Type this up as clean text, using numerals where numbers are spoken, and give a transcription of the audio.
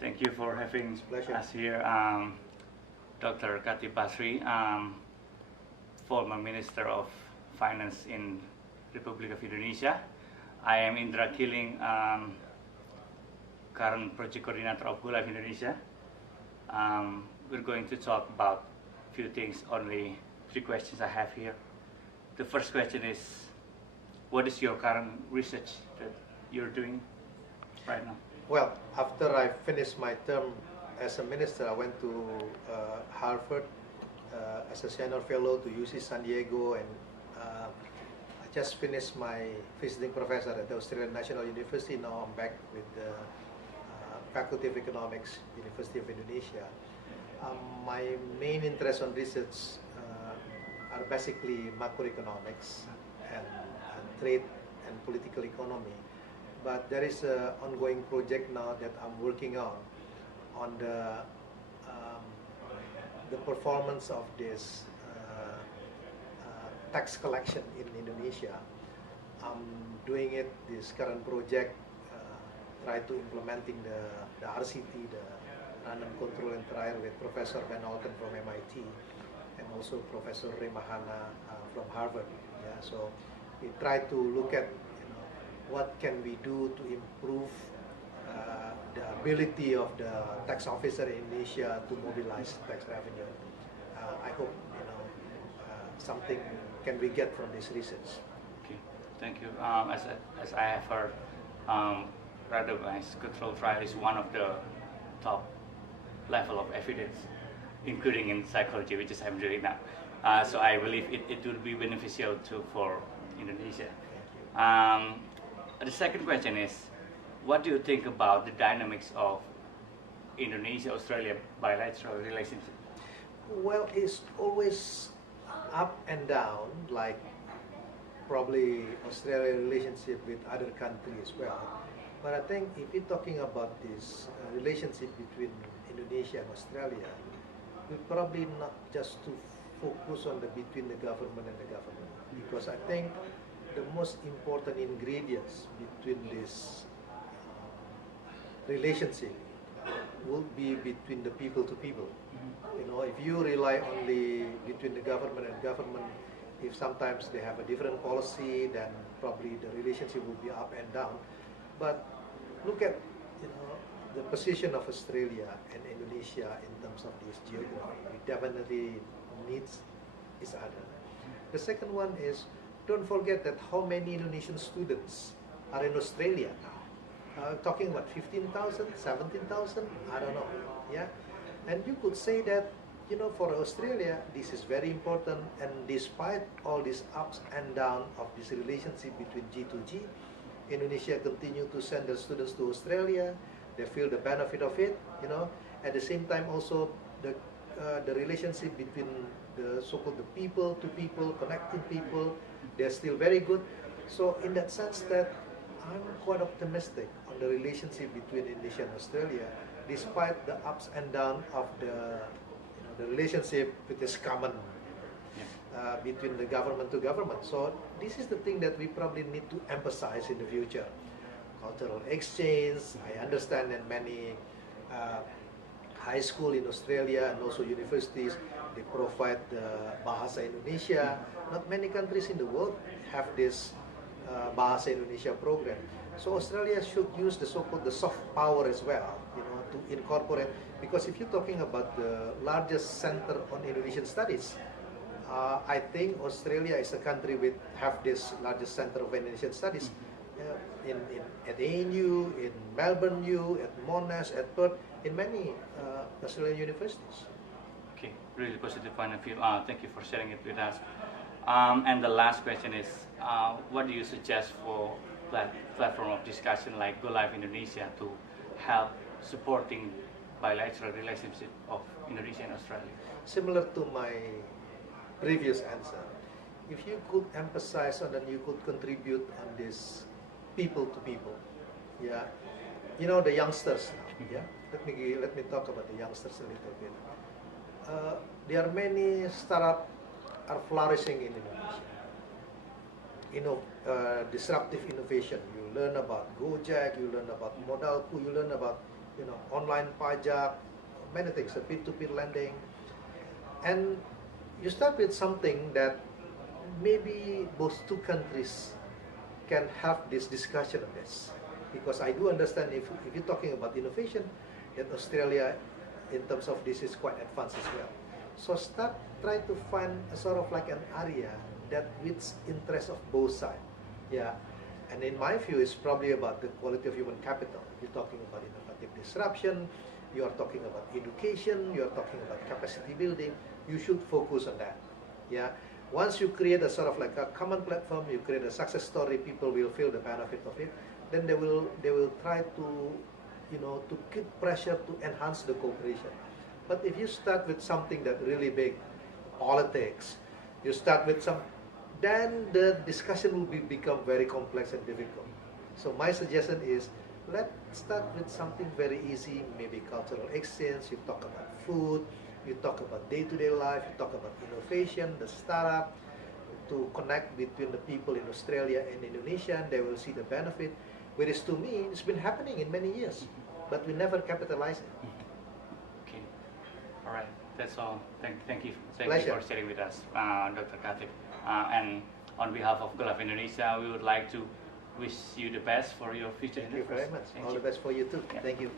Thank you for having Pleasure. us here, Dr. Chatib Basri, former Minister of Finance in Republic of Indonesia. I am Indra Killing, current project coordinator of GoLive Indonesia. We're going to talk about a few things, only 3 questions I have here. The first question is, what is your current research that you're doing right now? Well, after I finished my term as a minister, I went to Harvard as a senior fellow to UC San Diego, and I just finished my visiting professor at the Australian National University. Now I'm back with the Faculty of Economics, University of Indonesia. My main interest on research are basically macroeconomics and trade and political economy. But there is an ongoing project now that I'm working on the performance of this tax collection in Indonesia. I'm doing it, this current project, try to implementing the RCT, the Random Control and Trial, with Professor Ben Alken from MIT and also Professor Remahana from Harvard. Yeah, so we try to look at what can we do to improve the ability of the tax officer in Indonesia to mobilize tax revenue. I hope something can we get from this research. Okay, thank you. As I have heard, randomized control trial is one of the top level of evidence, including in psychology, which is I'm doing now. So I believe it will be beneficial too for Indonesia. The second question is, what do you think about the dynamics of Indonesia-Australia bilateral relationship? Well, it's always up and down, like probably Australia relationship with other countries as well. But I think if we're talking about this relationship between Indonesia and Australia, we probably not just to focus on the between the government and the government, because I think the most important ingredients between this relationship will be between the people to people. If you rely only between the government and government, if sometimes they have a different policy, then probably the relationship will be up and down. But look at the position of Australia and Indonesia in terms of this geography. We definitely needs each other. The second one is, don't forget that how many Indonesian students are in Australia now. Talking about 15,000, 17,000, I don't know. Yeah, and you could say that for Australia this is very important, and despite all these ups and downs of this relationship between G2G, Indonesia continue to send their students to Australia. They feel the benefit of it. At the same time, also the relationship between the so-called the people to people, connecting people, they're still very good. So in that sense, that I'm quite optimistic on the relationship between Indonesia and Australia, despite the ups and downs of the relationship which is common between the government to government. So this is the thing that we probably need to emphasize in the future. Cultural exchange. I understand that many high school in Australia and also universities, they provide the Bahasa Indonesia. Not many countries in the world have this Bahasa Indonesia program. So Australia should use the so-called the soft power as well, to incorporate. Because if you're talking about the largest center on Indonesian studies, I think Australia is a country with have this largest center of Indonesian studies. At ANU, in Melbourne U, at Monash, at Perth, in many Australian universities. Okay, really positive point of view. Thank you for sharing it with us. And the last question is, what do you suggest for platform of discussion like GoLive Indonesia to help supporting bilateral relationship of Indonesia and Australia? Similar to my previous answer, if you could emphasize on and you could contribute on this people to people, the youngsters now, let me talk about the youngsters a little bit. There are many startups are flourishing in Indonesia. Disruptive innovation. You learn about Gojek, you learn about Modalku, you learn about online pajak, many things, the peer-to-peer lending. And you start with something that maybe both two countries can have this discussion on this. Because I do understand if you're talking about innovation, that Australia, in terms of this, is quite advanced as well. So try to find a sort of like an area that meets interest of both sides. Yeah. And in my view, it's probably about the quality of human capital. You're talking about innovative disruption, you are talking about education, you are talking about capacity building. You should focus on that. Yeah. Once you create a sort of like a common platform, you create a success story, people will feel the benefit of it. Then they will try to, to keep pressure to enhance the cooperation. But if you start with something that really big, politics, you start with then the discussion will become very complex and difficult. So my suggestion is, let's start with something very easy, maybe cultural exchange. You talk about food, you talk about day-to-day life, you talk about innovation, the startup, to connect between the people in Australia and Indonesia, and they will see the benefit. Whereas to me, it's been happening in many years, but we never capitalize it. Okay, all right, that's all. Thank you Pleasure. for sharing with us, Dr. Chatib. And on behalf of GoLive Indonesia, we would like to wish you the best for your future Thank you endeavors. very much. Thank All you. the best for you too. Yeah. Thank you.